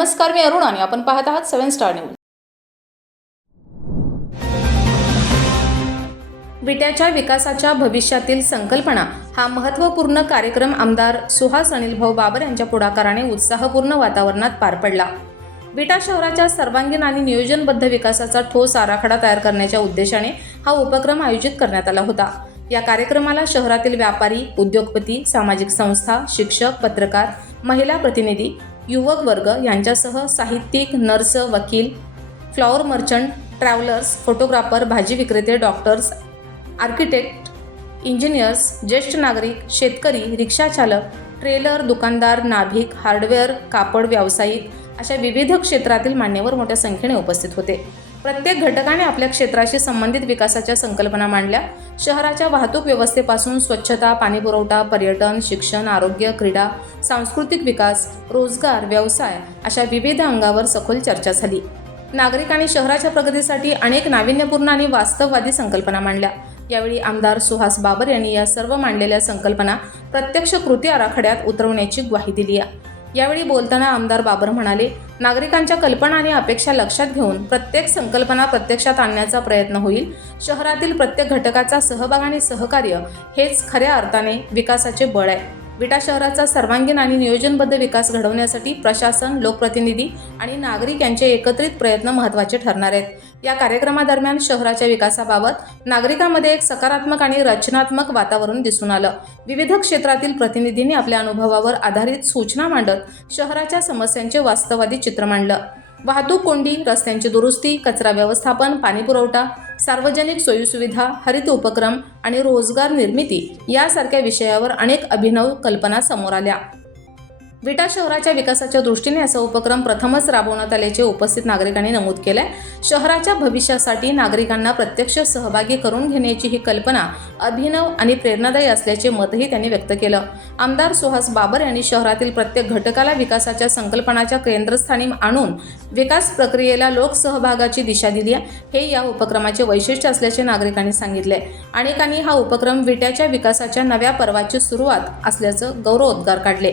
नमस्कार मी अरुण आणि आपण पाहत आहात सेव्हन स्टार न्यूज. विट्याच्या विकासाच्या भविष्यातील संकल्पना हा महत्त्वपूर्ण कार्यक्रम आमदार सुहास अनिलभाऊ बाबर यांच्या पुढाकाराने उत्साहपूर्ण वातावरणात पार पडला. विटा शहराच्या सर्वांगीण आणि नियोजनबद्ध विकासाचा ठोस आराखडा तयार करण्याच्या उद्देशाने हा उपक्रम आयोजित करण्यात आला होता. या कार्यक्रमाला शहरातील व्यापारी उद्योगपती सामाजिक संस्था शिक्षक पत्रकार महिला प्रतिनिधी युवक वर्ग यांच्यासह साहित्यिक नर्स वकील फ्लॉवर मर्चंट ट्रॅव्हलर्स फोटोग्राफर भाजी विक्रेते डॉक्टर्स आर्किटेक्ट इंजिनियर्स ज्येष्ठ नागरिक शेतकरी रिक्षाचालक ट्रेलर दुकानदार नाभिक हार्डवेअर कापड व्यावसायिक अशा विविध क्षेत्रातील मान्यवर मोठ्या संख्येने उपस्थित होते. प्रत्येक घटकाने आपल्या क्षेत्राशी संबंधित विकासाच्या संकल्पना मांडल्या. शहराच्या वाहतूक व्यवस्थेपासून स्वच्छता पाणीपुरवठा पर्यटन शिक्षण आरोग्य क्रीडा सांस्कृतिक विकास रोजगार व्यवसाय अशा विविध अंगावर सखोल चर्चा झाली. नागरिकांनी शहराच्या प्रगतीसाठी अनेक नाविन्यपूर्ण आणि वास्तववादी संकल्पना मांडल्या. यावेळी आमदार सुहास बाबर यांनी या सर्व मांडलेल्या संकल्पना प्रत्यक्ष कृती आराखड्यात उतरवण्याची ग्वाही दिली आहे. यावेळी बोलताना आमदार बाबर म्हणाले नागरिकांच्या कल्पना आणि अपेक्षा लक्षात घेऊन प्रत्येक संकल्पना प्रत्यक्षात आणण्याचा प्रयत्न होईल. शहरातील प्रत्येक घटकाचा सहभाग आणि सहकार्य हेच खऱ्या अर्थाने विकासाचे बळ आहे. विटा शहराचा सर्वांगीण आणि नियोजनबद्ध विकास घडवण्यासाठी प्रशासन लोकप्रतिनिधी आणि नागरिक यांचे एकत्रित प्रयत्न महत्त्वाचे ठरणार आहेत. या कार्यक्रमादरम्यान शहराच्या विकासाबाबत नागरिकांमध्ये एक सकारात्मक आणि रचनात्मक वातावरण दिसून आलं. विविध क्षेत्रातील प्रतिनिधींनी आपल्या अनुभवावर आधारित सूचना मांडत शहराच्या समस्यांचे वास्तववादी चित्र मांडलं. वाहतूक कोंडी रस्त्यांची दुरुस्ती कचरा व्यवस्थापन पाणीपुरवठा सार्वजनिक सोयीसुविधा हरित उपक्रम आणि रोजगार निर्मिती यासारख्या विषयावर अनेक अभिनव कल्पना समोर आल्या. विटा शहराच्या विकासाच्या दृष्टीने असा उपक्रम प्रथमच राबवण्यात आल्याचे उपस्थित नागरिकांनी नमूद केले शहराच्या भविष्यासाठी नागरिकांना प्रत्यक्ष सहभागी करून घेण्याची ही कल्पना अभिनव आणि प्रेरणादायी असल्याचे मतही त्यांनी व्यक्त केलं. आमदार सुहास बाबर यांनी शहरातील प्रत्येक घटकाला विकासाच्या संकल्पनाच्या केंद्रस्थानी आणून विकास प्रक्रियेला लोकसहभागाची दिशा दिली हे या उपक्रमाचे वैशिष्ट्य असल्याचे नागरिकांनी सांगितले. अनेकांनी हा उपक्रम विट्याच्या विकासाच्या नव्या पर्वाची सुरुवात असल्याचं गौरवोद्गार काढले.